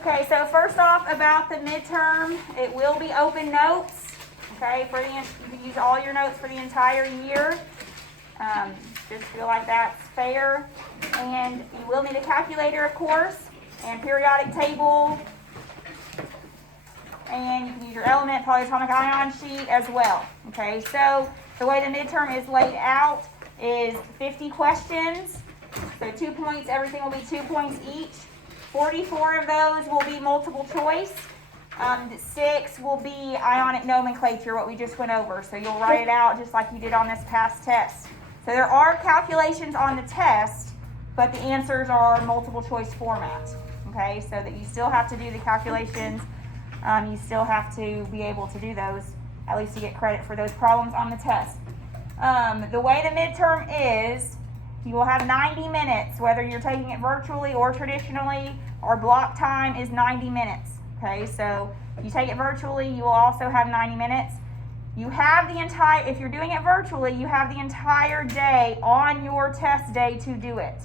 Okay, so first off about the midterm, it will be open notes. Okay, you can use all your notes for the entire year. Just feel like that's fair. And you will need a calculator, of course, and periodic table. And you can use your element polyatomic ion sheet as well. Okay, so the way the midterm is laid out is 50 questions. So 2 points, everything will be 2 points each. 44 of those will be multiple choice. 6 will be ionic nomenclature, what we just went over. So you'll write it out just like you did on this past test. So there are calculations on the test, but the answers are multiple choice format. Okay, so that you still have to do the calculations. You still have to be able to do those, at least to get credit for those problems on the test. The way the midterm is, you will have 90 minutes, whether you're taking it virtually or traditionally. Our block time is 90 minutes. Okay, so if you take it virtually, you will also have 90 minutes. You have the entire, if you're doing it virtually, you have the entire day on your test day to do it.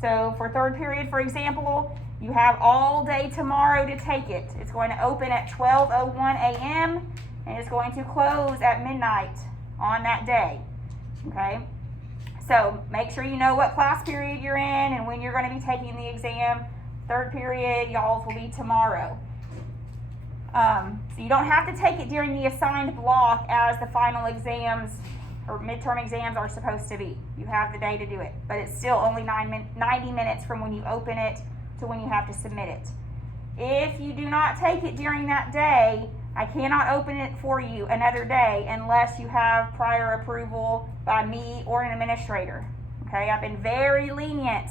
So for third period, for example, you have all day tomorrow to take it. It's going to open at 12:01 a.m. and it's going to close at midnight on that day. Okay, so make sure you know what class period you're in and when you're going to be taking the exam. Third period, y'all's will be tomorrow. So you don't have to take it during the assigned block as the final exams or midterm exams are supposed to be. You have the day to do it, but it's still only 90 minutes from when you open it to when you have to submit it. If you do not take it during that day, I cannot open it for you another day unless you have prior approval by me or an administrator. Okay, I've been very lenient,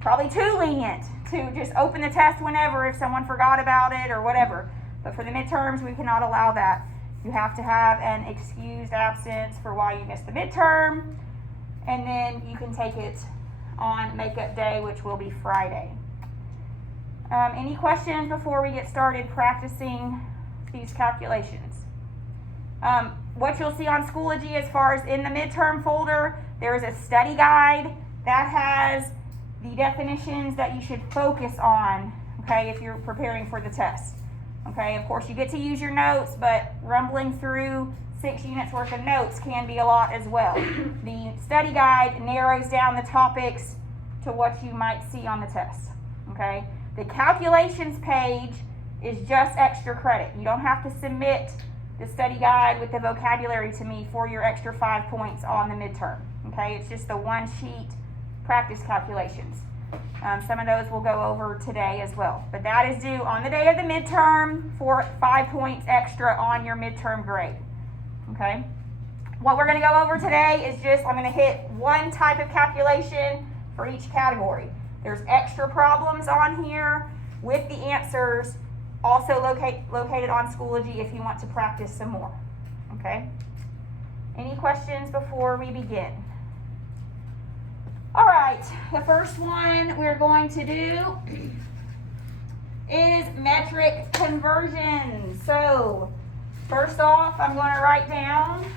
probably too lenient, to just open the test whenever if someone forgot about it or whatever. But for the midterms, we cannot allow that. You have to have an excused absence for why you missed the midterm, and then you can take it on makeup day, which will be Friday. Any questions before we get started practicing these calculations? What you'll see on Schoology as far as in the midterm folder, there is a study guide that has the definitions that you should focus on, okay, if you're preparing for the test. Okay, of course you get to use your notes, but rumbling through 6 units worth of notes can be a lot as well. The study guide narrows down the topics to what you might see on the test. Okay, the calculations page is just extra credit. You don't have to submit the study guide with the vocabulary to me for your extra 5 points on the midterm. Okay, it's just the one sheet practice calculations. Some of those we'll go over today as well. But that is due on the day of the midterm for 5 points extra on your midterm grade. Okay? What we're going to go over today is just, I'm going to hit one type of calculation for each category. There's extra problems on here with the answers also located on Schoology if you want to practice some more. Okay? Any questions before we begin? All right, the first one we're going to do is metric conversion. So first off, I'm going to write down,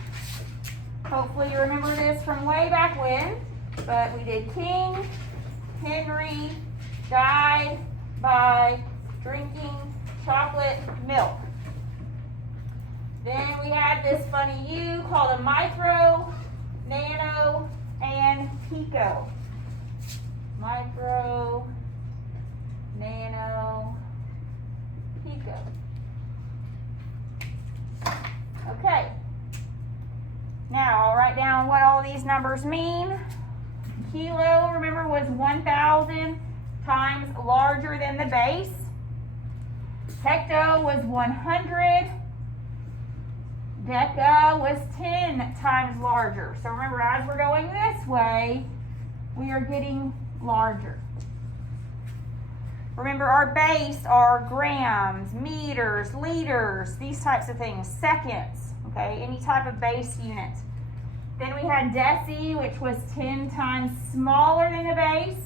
hopefully you remember this from way back when, but we did King Henry died by drinking chocolate milk. Then we had this funny U called a micro, nano, and pico. Micro, nano, pico. Okay. Now I'll write down what all these numbers mean. Kilo, remember, was 1,000 times larger than the base. Hecto was 100. Deca was 10 times larger. So remember, as we're going this way, we are getting larger. Remember, our base are grams, meters, liters, these types of things, seconds, okay, any type of base unit. Then we had deci, which was 10 times smaller than the base.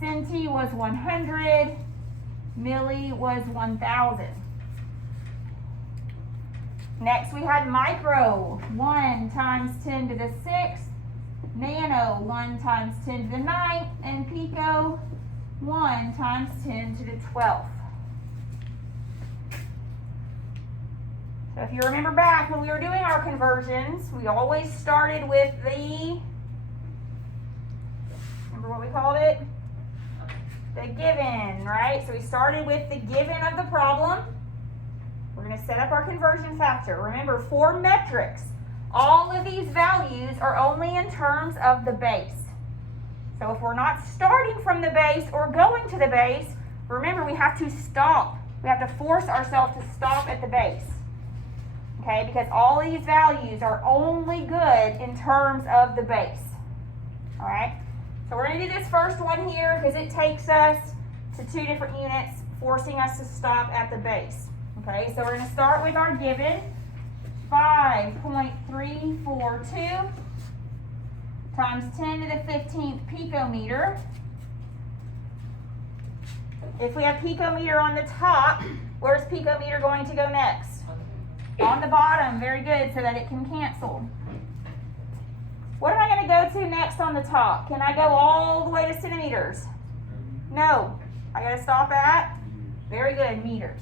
Centi was 100. Milli was 1,000. Next we had micro, 1 times 10 to the 6th. Nano, 1 times 10 to the 9th. And pico, 1 times 10 to the 12th. So if you remember back when we were doing our conversions, we always started with the, remember what we called it? The given, right? So we started with the given of the problem. We're going to set up our conversion factor. Remember, for metrics, all of these values are only in terms of the base. So if we're not starting from the base or going to the base, remember we have to stop. We have to force ourselves to stop at the base. Okay, because all these values are only good in terms of the base. All right, so we're going to do this first one here because it takes us to 2 different units, forcing us to stop at the base. Okay, so we're going to start with our given, 5.342 times 10 to the 15th picometer. If we have picometer on the top, where's picometer going to go next? On the bottom, very good, so that it can cancel. What am I going to go to next on the top? Can I go all the way to centimeters? No. I got to stop at, very good, meters.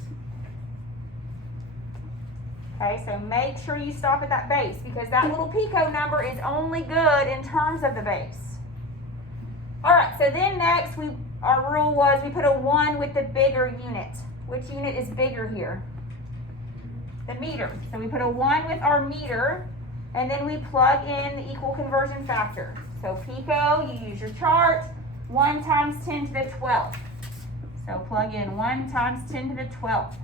Okay, so make sure you stop at that base because that little pico number is only good in terms of the base. All right, so then next, our rule was we put a 1 with the bigger unit. Which unit is bigger here? The meter. So we put a 1 with our meter, and then we plug in the equal conversion factor. So pico, you use your chart, 1 times 10 to the 12th. So plug in 1 times 10 to the 12th.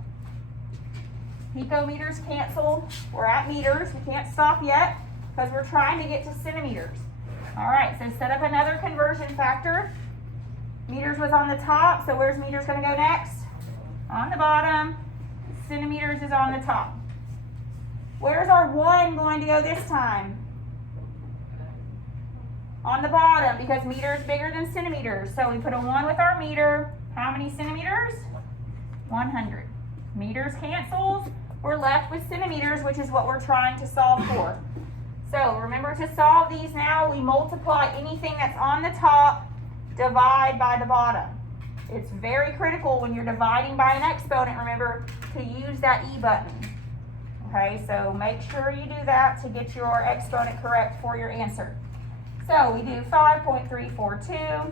Picometers cancel. We're at meters. We can't stop yet because we're trying to get to centimeters. All right, so set up another conversion factor. Meters was on the top, so where's meters going to go next? On the bottom. Centimeters is on the top. Where's our 1 going to go this time? On the bottom, because meter is bigger than centimeters. So we put a 1 with our meter. How many centimeters? 100. Meters cancels. We're left with centimeters, which is what we're trying to solve for. So remember, to solve these now, we multiply anything that's on the top, divide by the bottom. It's very critical when you're dividing by an exponent, remember, to use that E button. Okay, so make sure you do that to get your exponent correct for your answer. So we do 5.342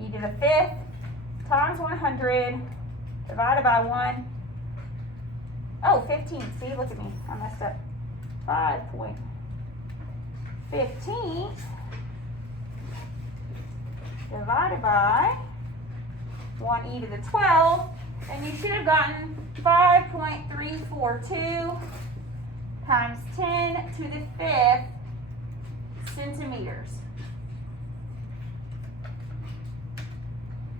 e to the 5th times 100 divided by 1. Oh, 15. See, look at me. I messed up. 5.15 divided by 1e to the 12, and you should have gotten 5.342 times 10 to the 5th centimeters.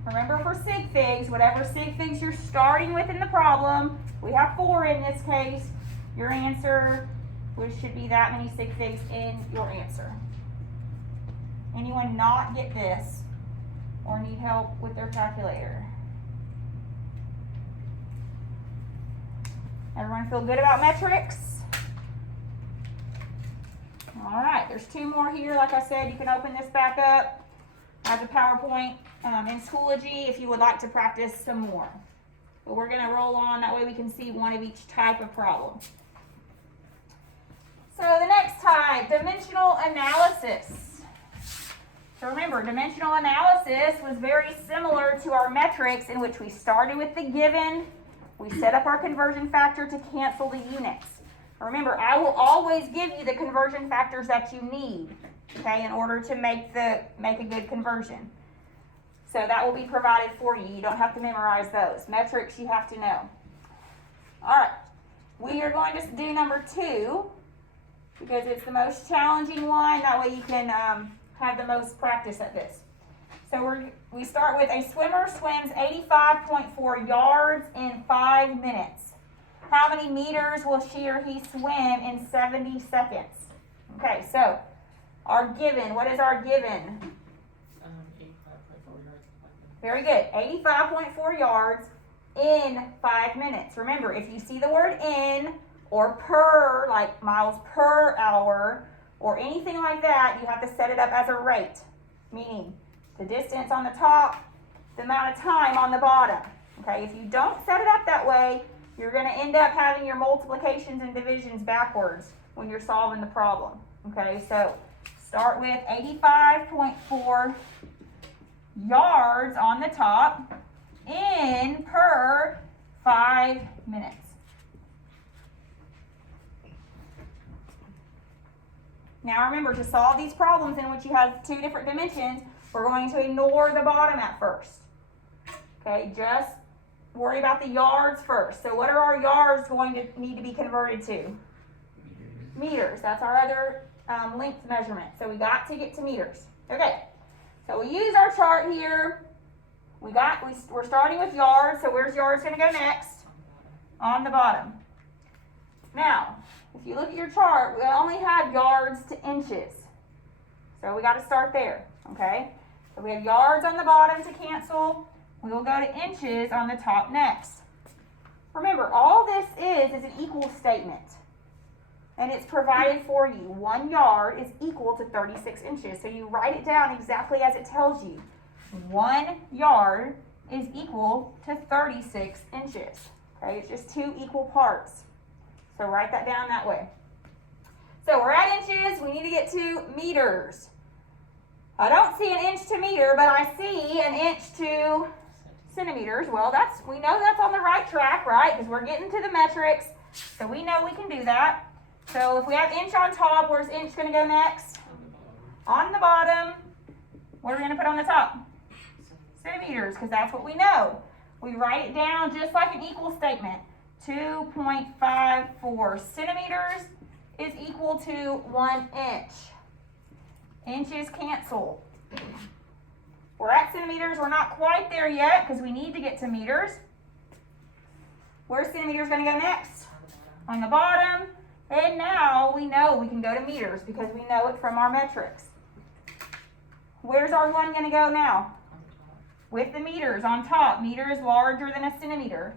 Remember, for sig figs, whatever sig figs you're starting with in the problem, we have 4 in this case, your answer should be that many sig figs in your answer. Anyone not get this or need help with their calculator? Everyone feel good about metrics? All right, there's 2 more here. Like I said, you can open this back up as a PowerPoint in Schoology if you would like to practice some more. But we're going to roll on, that way we can see one of each type of problem. So the next type, dimensional analysis. So remember, dimensional analysis was very similar to our metrics, in which we started with the given, we set up our conversion factor to cancel the units. Remember, I will always give you the conversion factors that you need, okay, in order to make a good conversion. So that will be provided for you. You don't have to memorize those. Metrics you have to know. All right, we are going to do number 2 because it's the most challenging one. That way you can have the most practice at this. So we start with a swimmer swims 85.4 yards in 5 minutes. How many meters will she or he swim in 70 seconds? Okay, so our given, what is our given? 85.4 yards. Very good, 85.4 yards in 5 minutes. Remember, if you see the word in or per, like miles per hour, or anything like that, you have to set it up as a rate, meaning the distance on the top the amount of time on the bottom. Okay, if you don't set it up that way, you're going to end up having your multiplications and divisions backwards when you're solving the problem. Okay, so start with 85.4 yards on the top in per 5 minutes. Now remember, to solve these problems in which you have two different dimensions, we're going to ignore the bottom at first. Okay, just worry about the yards first. So what are our yards going to need to be converted to? Meters. That's our other length measurement. So we got to get to meters. Okay, so we use our chart here. We're starting with yards, so where's yards going to go next? On the bottom. Now, if you look at your chart, we only have yards to inches. So we got to start there, okay? So we have yards on the bottom to cancel. We will go to inches on the top next. Remember, all this is an equal statement. And it's provided for you. 1 yard is equal to 36 inches. So you write it down exactly as it tells you. 1 yard is equal to 36 inches. Okay, it's just 2 equal parts. So write that down that way. So we're at inches, we need to get to meters. I don't see an inch to meter, but I see an inch to centimeters. Well, we know that's on the right track, right? Because we're getting to the metrics, so we know we can do that. So if we have inch on top, where's inch going to go next? On the bottom. What are we going to put on the top? Centimeters, because that's what we know. We write it down just like an equal statement. 2.54 centimeters is equal to 1 inch. Inches cancel. We're at centimeters. We're not quite there yet because we need to get to meters. Where's centimeters going to go next? On the bottom. And now we know we can go to meters because we know it from our metrics. Where's our 1 going to go now? With the meters on top. Meter is larger than a centimeter.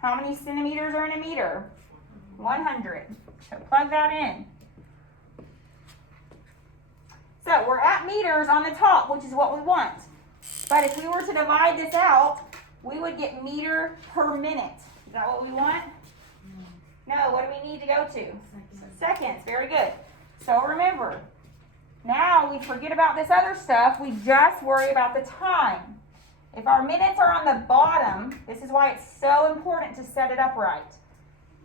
How many centimeters are in a meter? 100. So plug that in. So we're at meters on the top, which is what we want. But if we were to divide this out, we would get meter per minute. Is that what we want? No, what do we need to go to? Seconds. Very good. So remember, now we forget about this other stuff. We just worry about the time. If our minutes are on the bottom, this is why it's so important to set it up right.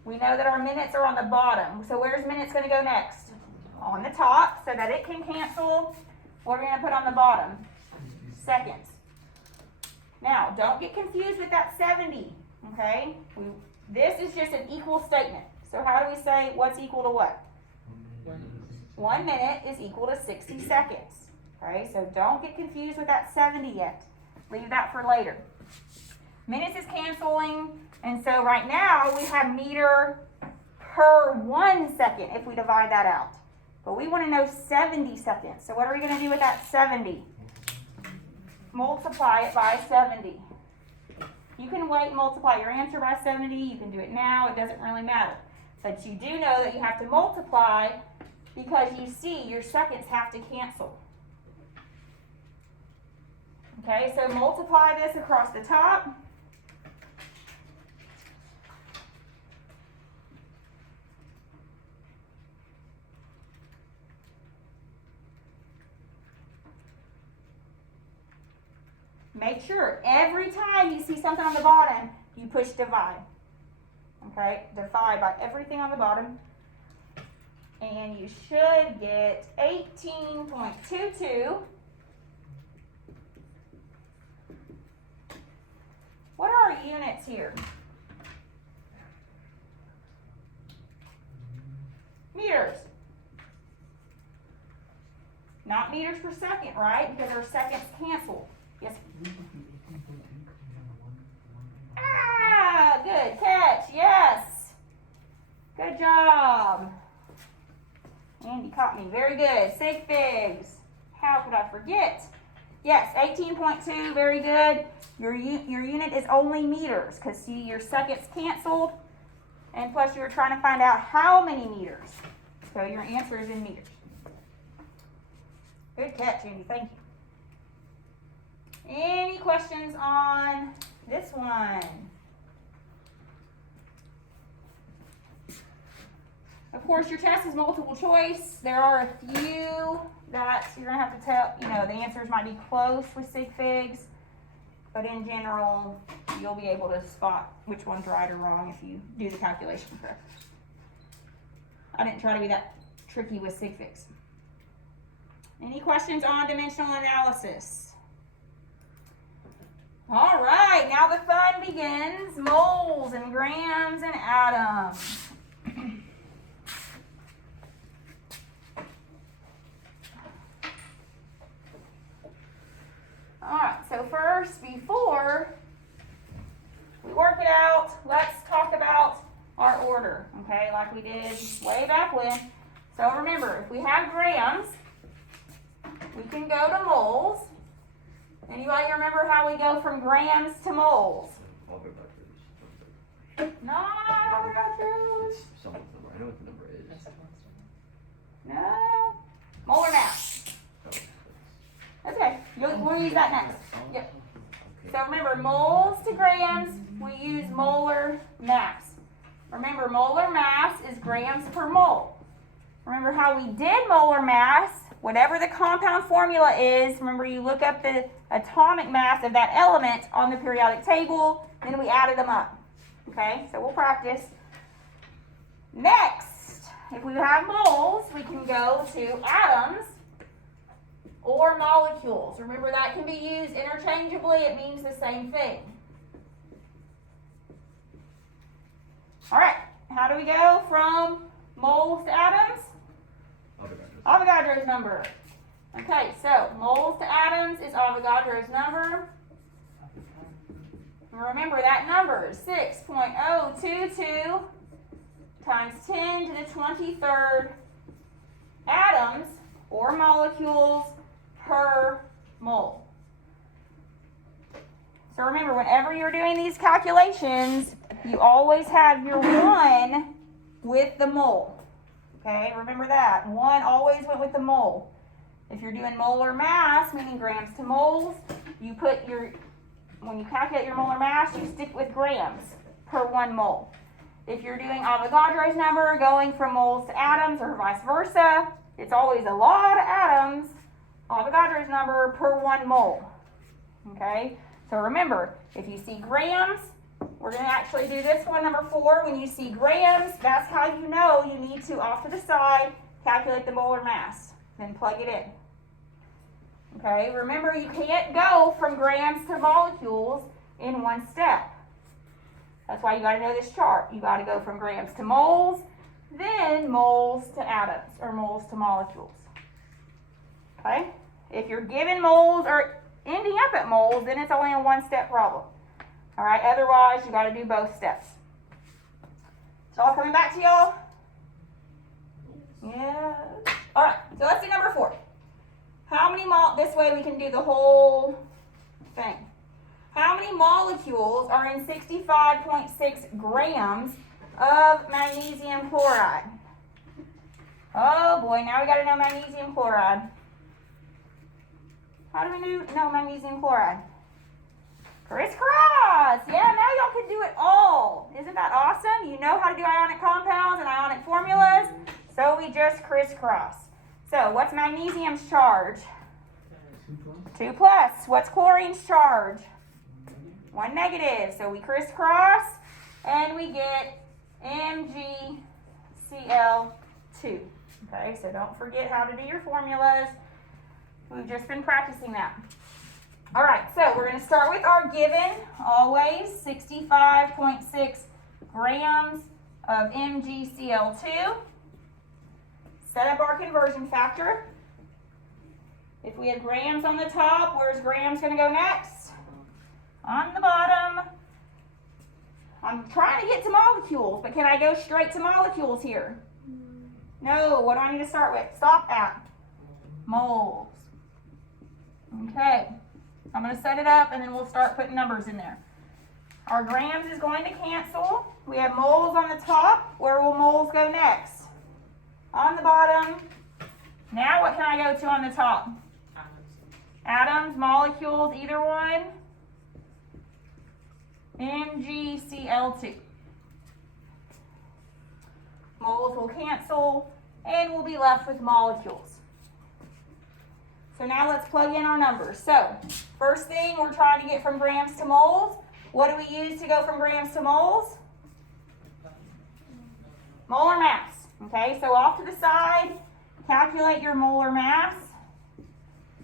We know that our minutes are on the bottom. So where's minutes going to go next? On the top, so that it can cancel. What are we going to put on the bottom? Seconds. Now, don't get confused with that 70, okay? This is just an equal statement. So how do we say what's equal to what? 1 minute is equal to 60 seconds. Okay, so don't get confused with that 70 yet. Leave that for later. Minutes is canceling, and so right now we have meter per 1 second if we divide that out. But we want to know 70 seconds. So what are we going to do with that 70? Multiply it by 70. You can wait and multiply your answer by 70. You can do it now. It doesn't really matter. But you do know that you have to multiply because you see your seconds have to cancel. Okay, so multiply this across the top. Make sure every time you see something on the bottom, you push divide. Okay, divide by everything on the bottom. And you should get 18.22. What are our units here? Meters. Not meters per second, right? Because our seconds cancel. Yes. Ah, good catch. Yes. Good job. Andy caught me. Very good. Sig figs. How could I forget? Yes, 18.2. Very good. Your unit is only meters because see your seconds canceled, and plus you were trying to find out how many meters. So your answer is in meters. Good catch, Andy. Thank you. Any questions on this one? Of course, your test is multiple choice. There are a few that you're gonna have to tell, the answers might be close with sig figs, but in general, you'll be able to spot which one's right or wrong if you do the calculation correctly. I didn't try to be that tricky with sig figs. Any questions on dimensional analysis? All right, now the fun begins. Moles and grams and atoms. All right, so first, before we work it out, let's talk about our order, okay, like we did way back when. So remember, if we have grams, we can go to moles. Anybody remember how we go from grams to moles? I'll go back to this. No, Avogadros. Some of them. I know what the number is. That's constant. No. Molar mass. Oh, That's okay. We'll use that next. Yep. okay. So remember, moles to grams, we use molar mass. Remember, molar mass is grams per mole. Remember how we did molar mass? Whatever the compound formula is, remember you look up the atomic mass of that element on the periodic table, then we added them up. Okay, so we'll practice. Next, if we have moles, we can go to atoms or molecules. Remember that can be used interchangeably, it means the same thing. All right, how do we go from moles to atoms? I'll go back to this. Avogadro's number. Okay, so moles to atoms is Avogadro's number. And remember that number is 6.022 times 10 to the 23rd atoms or molecules per mole. So remember, whenever you're doing these calculations, you always have your 1 with the mole. Okay, remember that. 1 always went with the mole. If you're doing molar mass, meaning grams to moles, when you calculate your molar mass, you stick with grams per 1 mole. If you're doing Avogadro's number, going from moles to atoms or vice versa, it's always a lot of atoms, Avogadro's number per 1 mole. Okay, so remember, if you see grams, we're going to actually do this one, number 4. When you see grams, that's how you know you need to, off to the side, calculate the molar mass. Then plug it in. Okay, remember you can't go from grams to molecules in one step. That's why you got to know this chart. You got to go from grams to moles, then moles to atoms, or moles to molecules. Okay, if you're given moles or ending up at moles, then it's only a 1-step problem. All right, otherwise you got to do both steps. It's all coming back to y'all? Yeah. All right, so let's do number 4. How many this way we can do the whole thing. How many molecules are in 65.6 grams of magnesium chloride? Oh boy, now we got to know magnesium chloride. How do we know magnesium chloride? Crisscross! Yeah, now y'all can do it all. Isn't that awesome? You know how to do ionic compounds and ionic formulas, so we just crisscross. So what's magnesium's charge? 2 plus. What's chlorine's charge? 1 negative. So we crisscross and we get MgCl2. Okay, so don't forget how to do your formulas. We've just been practicing that. All right, so we're going to start with our given, always 65.6 grams of MgCl2. Set up our conversion factor. If we have grams on the top, where's grams going to go next? On the bottom. I'm trying to get to molecules, but can I go straight to molecules here? No, what do I need to start with? Stop at moles. Okay, I'm going to set it up and then we'll start putting numbers in there. Our grams is going to cancel. We have moles on the top. Where will moles go next? On the bottom. Now what can I go to on the top? Atoms, molecules, either one. MgCl2. Moles will cancel, and we'll be left with molecules. So now let's plug in our numbers. So, first thing, we're trying to get from grams to moles. What do we use to go from grams to moles? Molar mass. Okay, so off to the side, calculate your molar mass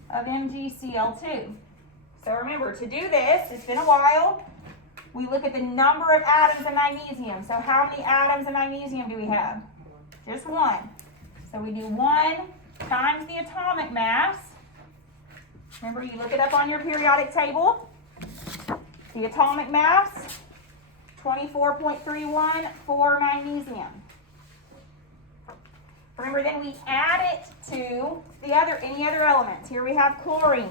of MgCl2. So remember, to do this, it's been a while, we look at the number of atoms of magnesium. So how many atoms of magnesium do we have? Just one. So we do 1 times the atomic mass. Remember, you look it up on your periodic table. The atomic mass, 24.31 for magnesium. Remember, then we add it to any other elements. Here we have chlorine.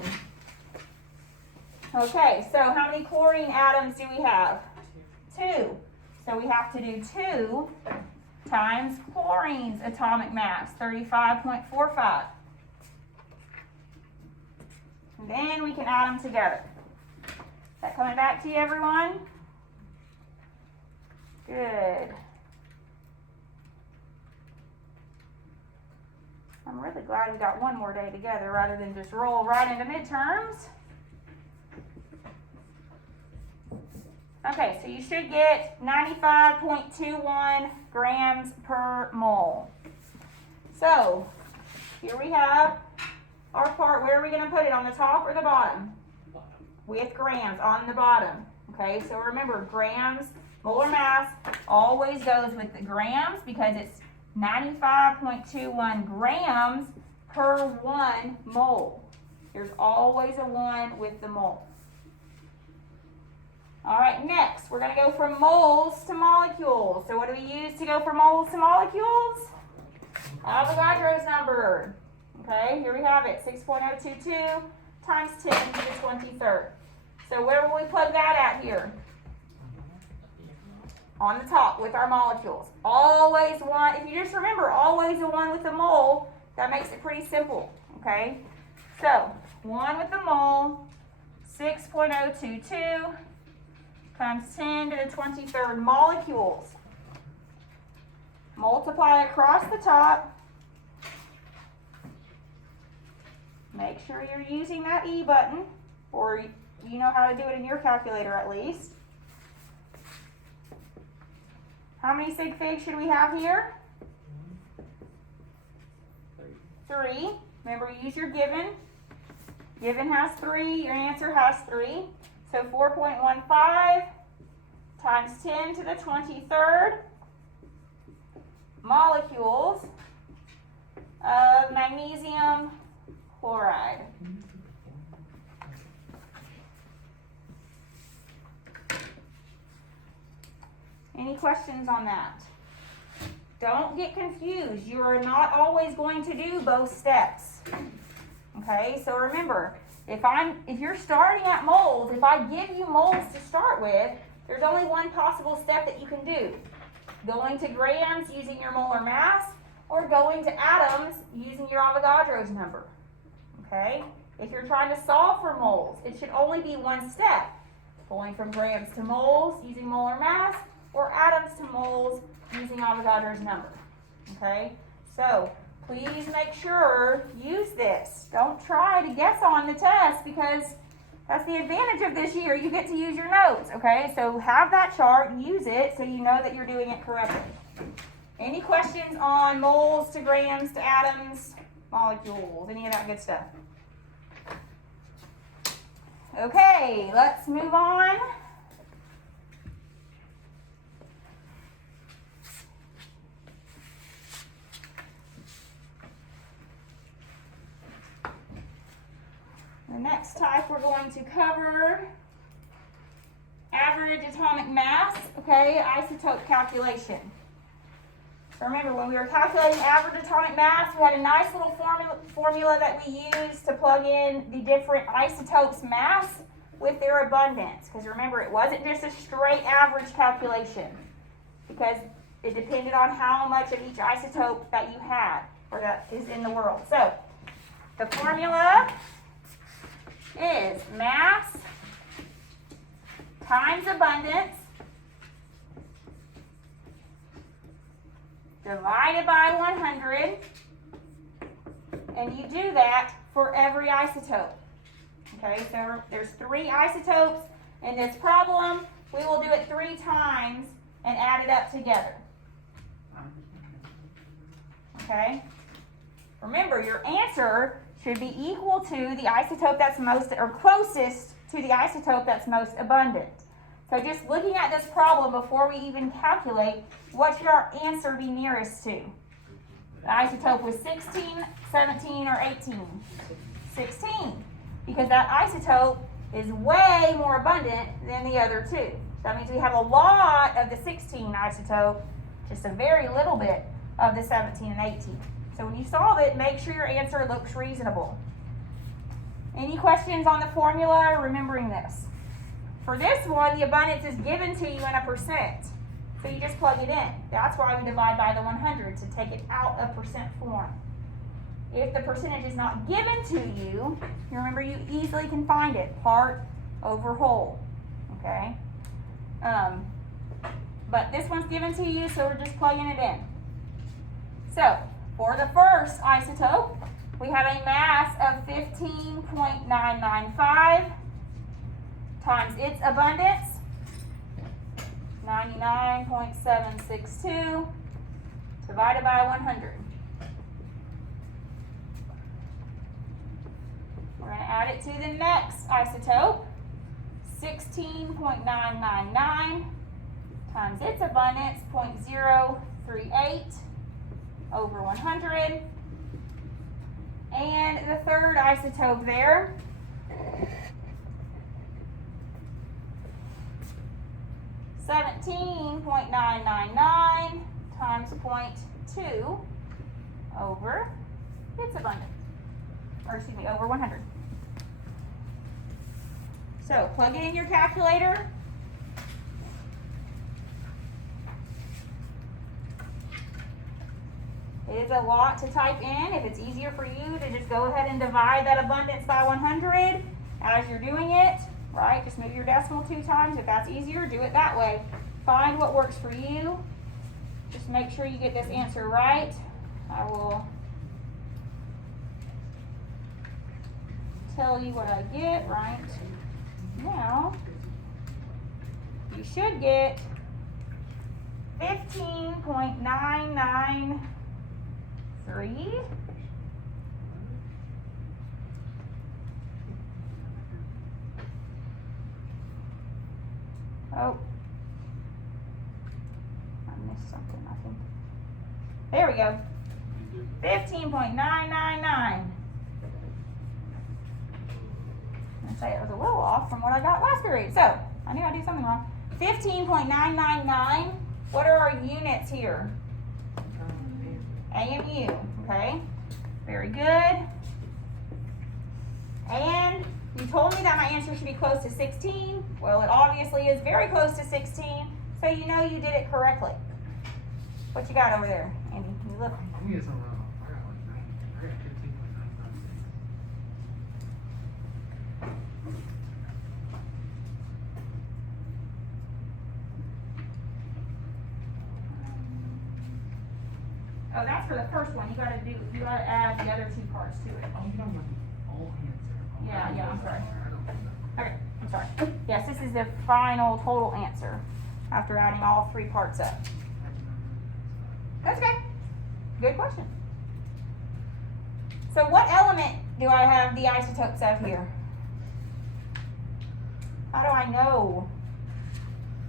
Okay, so how many chlorine atoms do we have? 2. So we have to do 2 times chlorine's atomic mass, 35.45. And then we can add them together. Is that coming back to you, everyone? Good. I'm really glad we got one more day together rather than just roll right into midterms. Okay, so you should get 95.21 grams per mole. So, here we have our part. Where are we going to put it, on the top or the bottom? With grams on the bottom. Okay, so remember, grams, molar mass, always goes with the grams because it's 95.21 grams per 1 mole. There's always a 1 with the mole. All right, next, we're going to go from moles to molecules. So what do we use to go from moles to molecules? Avogadro's number. Okay, here we have it, 6.022 times 10 to the 23rd. So where will we plug that at here? On the top with our molecules. Always 1, if you just remember, always a 1 with the mole, that makes it pretty simple, okay? So, 1 with the mole, 6.022 times 10 to the 23rd molecules. Multiply across the top. Make sure you're using that E button, or you know how to do it in your calculator at least. How many sig figs should we have here? 3. Remember, use your given. Given has 3, your answer has 3. So 4.15 times 10 to the 23rd molecules of magnesium chloride. Any questions on that? Don't get confused. You are not always going to do both steps. Okay, so remember, if you're starting at moles, if I give you moles to start with, there's only one possible step that you can do. Going to grams using your molar mass, or going to atoms using your Avogadro's number. Okay? If you're trying to solve for moles, it should only be one step. Going from grams to moles using molar mass, or atoms to moles using Avogadro's number. Okay? So, please make sure, use this. Don't try to guess on the test because that's the advantage of this year. You get to use your notes, okay? So have that chart, use it so you know that you're doing it correctly. Any questions on moles to grams to atoms, molecules, any of that good stuff? Okay, let's move on. The next type we're going to cover average atomic mass, okay, isotope calculation. So remember, when we were calculating average atomic mass, we had a nice little formula that we used to plug in the different isotopes' mass with their abundance. Because remember, it wasn't just a straight average calculation, because it depended on how much of each isotope that you had, or that is in the world. So, the formula is mass times abundance divided by 100, and you do that for every isotope. Okay, so there's 3 isotopes in this problem. We will do it 3 times and add it up together. Okay? Remember, your answer should be equal to the isotope that's most, or closest to the isotope that's most abundant. So just looking at this problem before we even calculate, what should our answer be nearest to? The isotope was 16, 17, or 18? 16. Because that isotope is way more abundant than the other 2. That means we have a lot of the 16 isotope, just a very little bit of the 17 and 18. So when you solve it, make sure your answer looks reasonable. Any questions on the formula or remembering this? For this one, the abundance is given to you in a percent. So you just plug it in. That's why we divide by the 100, to take it out of percent form. If the percentage is not given to you, you remember you easily can find it, part over whole, okay? But this one's given to you, so we're just plugging it in. So, for the first isotope, we have a mass of 15.995 times its abundance, 99.762, divided by 100. We're going to add it to the next isotope, 16.999 times its abundance, 0.038 over 100. And the third isotope there, $17.999 times 0.2 over its abundance, or excuse me, over 100. So plug it in your calculator. It is a lot to type in. If it's easier for you to just go ahead and divide that abundance by 100 as you're doing it, right? Just move your decimal 2 times. If that's easier, do it that way. Find what works for you. Just make sure you get this answer right. I will tell you what I get right now. You should get 15.993. Oh, I missed something, I think. There we go. 15.999. I'd say it was a little off from what I got last period. So, I knew I did something wrong. 15.999. What are our units here? AMU, okay? Very good. And you told me that my answer should be close to 16. Well, it obviously is very close to 16, so you know you did it correctly. What you got over there, Andy? You look. I'm getting something wrong. I got like 9. I got 15.956. Oh, that's for the first one. You gotta add the other 2 parts to it. Oh, you don't want the whole answer. Oh, Yeah, I'm sorry. I don't know. Okay, I'm sorry. Yes, this is the final total answer after adding all 3 parts up. That's okay. Good question. So what element do I have the isotopes of here? How do I know?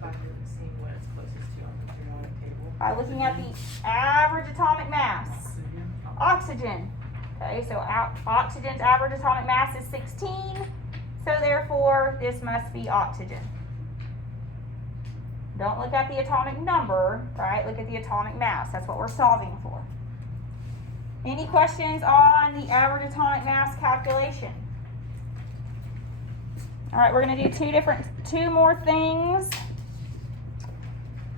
By seeing what it's closest to on the periodic table. By looking at the average atomic mass. Oxygen. Okay, so oxygen's average atomic mass is 16, so therefore this must be oxygen. Don't look at the atomic number, right? Look at the atomic mass. That's what we're solving for. Any questions on the average atomic mass calculation? All right, we're going to do 2 more things.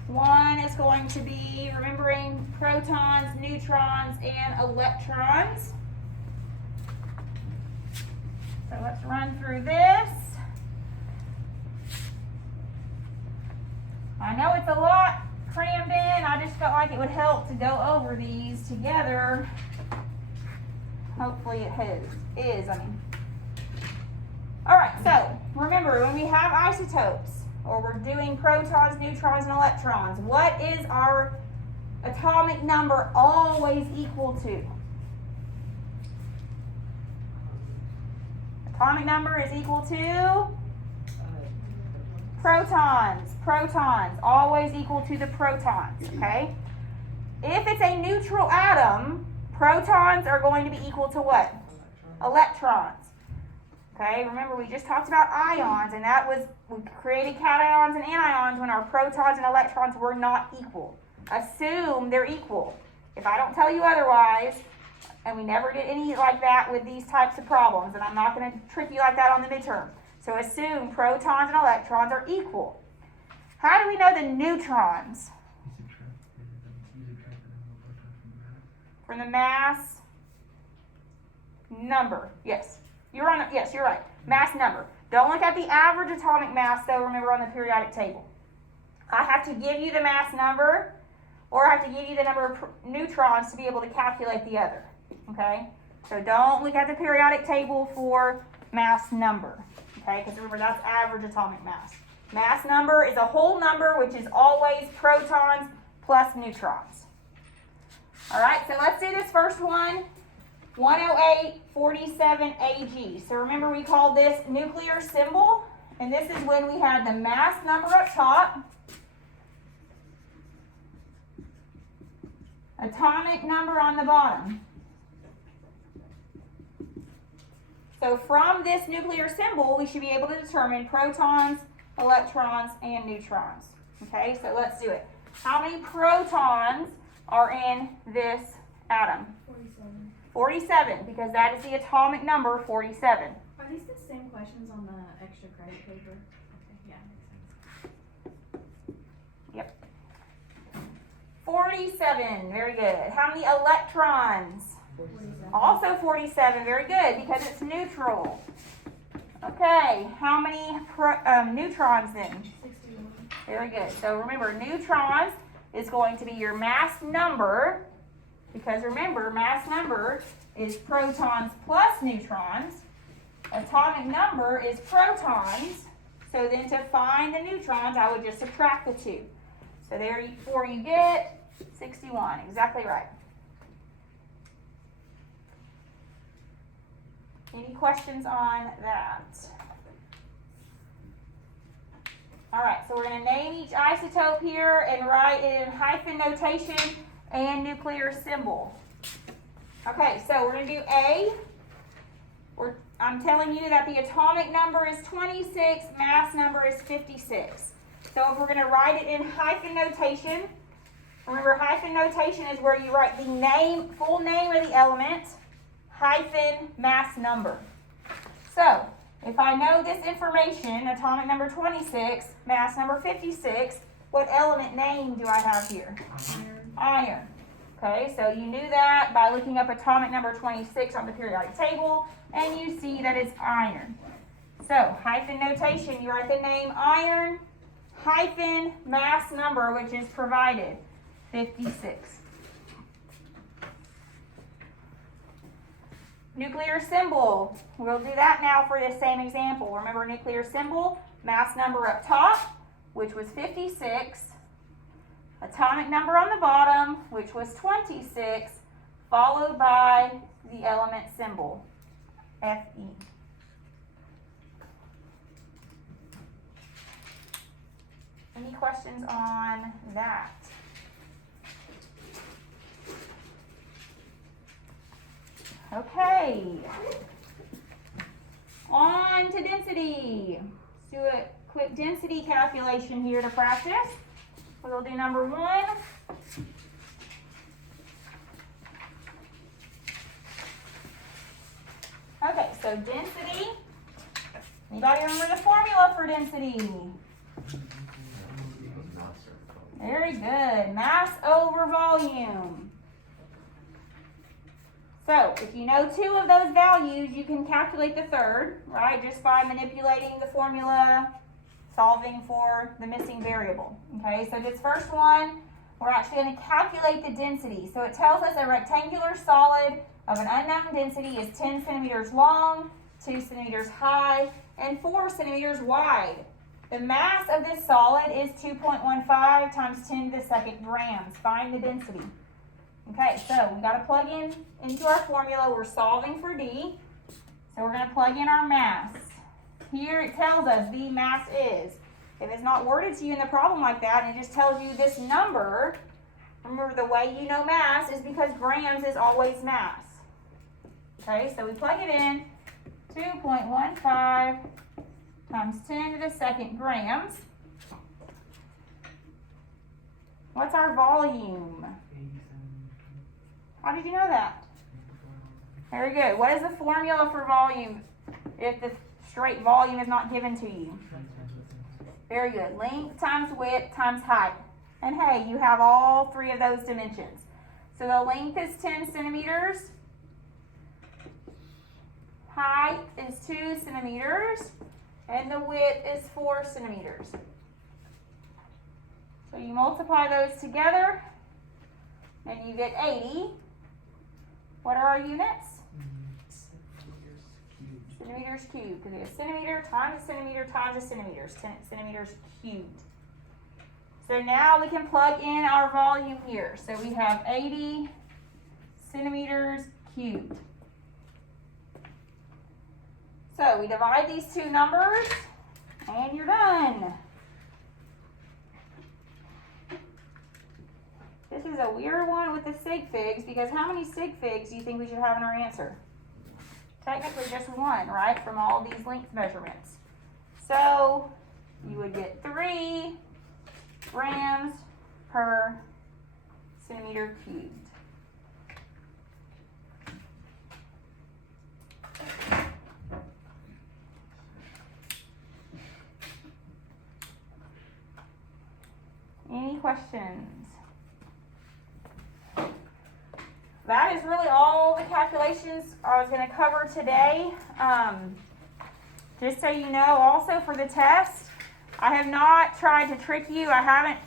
One is going to be remembering protons, neutrons, and electrons. So So let's run through this. I know it's a lot crammed in. I just felt like it would help to go over these together. Hopefully it is. All right, so remember when we have isotopes or we're doing protons, neutrons, and electrons, what is our atomic number always equal to? Atomic number is equal to protons. Protons, always equal to the protons, okay? If it's a neutral atom, protons are going to be equal to what? Electrons. Okay, remember we just talked about ions, and that was, we created cations and anions when our protons and electrons were not equal. Assume they're equal. If I don't tell you otherwise, and we never did any like that with these types of problems, and I'm not going to trick you like that on the midterm. So assume protons and electrons are equal. How do we know the neutrons? You subtract the number of protons From the mass number. Yes. Yes, you're right. Mass number. Don't look at the average atomic mass, though, remember, on the periodic table. I have to give you the mass number, or I have to give you the number of neutrons to be able to calculate the other. Okay? So don't look at the periodic table for mass number. Okay? Because remember, that's average atomic mass. Mass number is a whole number, which is always protons plus neutrons. All right, so let's do this first one. 10847 Ag. So remember we called this nuclear symbol, and this is when we had the mass number up top, atomic number on the bottom. So from this nuclear symbol, we should be able to determine protons, electrons, and neutrons. Okay, so let's do it. How many protons are in this atom? 47. 47, because that is the atomic number 47. Are these the same questions on the extra credit paper? Okay, yeah, makes sense. Yep. 47, very good. How many electrons? 47. Also 47, very good, because it's neutral. Okay, how many neutrons then? 61. Very good. So remember, neutrons is going to be your mass number, because remember, mass number is protons plus neutrons. Atomic number is protons. So then to find the neutrons, I would just subtract the two. So therefore you get 61. Exactly right. Any questions on that? All right, so we're going to name each isotope here and write it in hyphen notation and nuclear symbol. Okay, so we're going to do A. I'm telling you that the atomic number is 26, mass number is 56. So if we're going to write it in hyphen notation, remember hyphen notation is where you write the name, full name of the element, hyphen mass number. So if I know this information, atomic number 26, mass number 56, what element name do I have here? Iron. Iron. Okay, so you knew that by looking up atomic number 26 on the periodic table, and you see that it's iron. So hyphen notation, you write the name iron, hyphen mass number, which is provided, 56. Nuclear symbol, we'll do that now for this same example. Remember nuclear symbol, mass number up top, which was 56, atomic number on the bottom, which was 26, followed by the element symbol, Fe. Any questions on that? Okay, on to density. Let's do a quick density calculation here to practice. We'll do number 1. Okay, so density. Anybody remember the formula for density? Very good. Mass over volume. So if you know two of those values, you can calculate the third, right? Just by manipulating the formula, solving for the missing variable. Okay, so this first one, we're actually going to calculate the density. So it tells us a rectangular solid of an unknown density is 10 centimeters long, 2 centimeters high, and 4 centimeters wide. The mass of this solid is 2.15 times 10 to the second grams. Find the density. Okay, so we got to plug in into our formula. We're solving for D. So we're going to plug in our mass. Here it tells us the mass is. If it's not worded to you in the problem like that, and it just tells you this number, remember the way you know mass is because grams is always mass. Okay, so we plug it in, 2.15 times 10 to the second grams. What's our volume? 87. How did you know that? Very good. What is the formula for volume if the straight volume is not given to you? Very good. Length times width times height. And hey, you have all three of those dimensions. So the length is 10 centimeters. Height is 2 centimeters. And the width is 4 centimeters. So you multiply those together and you get 80. What are our units? Centimeters cubed. Because it's centimeter times a centimeter times a centimeter. 10 centimeters cubed. So now we can plug in our volume here. So we have 80 centimeters cubed. So we divide these two numbers and you're done. This is a weird one with the sig figs because how many sig figs do you think we should have in our answer? Technically just one, right, from all these length measurements. So you would get 3 grams per centimeter cubed. Any questions? That is really all the calculations I was going to cover today. Just so you know, also for the test, I have not tried to trick you. I haven't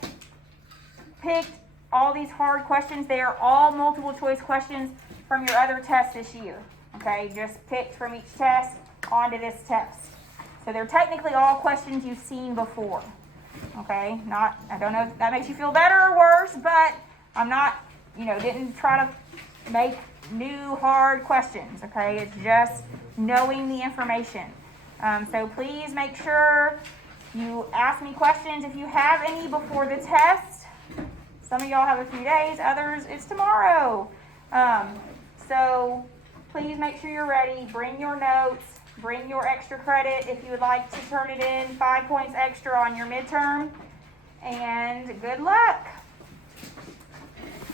picked all these hard questions. They are all multiple choice questions from your other tests this year. Okay, just picked from each test onto this test. So they're technically all questions you've seen before. Okay, I don't know if that makes you feel better or worse, but I'm not, didn't try to make new hard questions. Okay, it's just knowing the information. So please make sure you ask me questions if you have any before the test. Some of y'all have a few days, others it's tomorrow. So please make sure you're ready. Bring your notes. Bring your extra credit if you would like to turn it in, 5 points extra on your midterm. And good luck.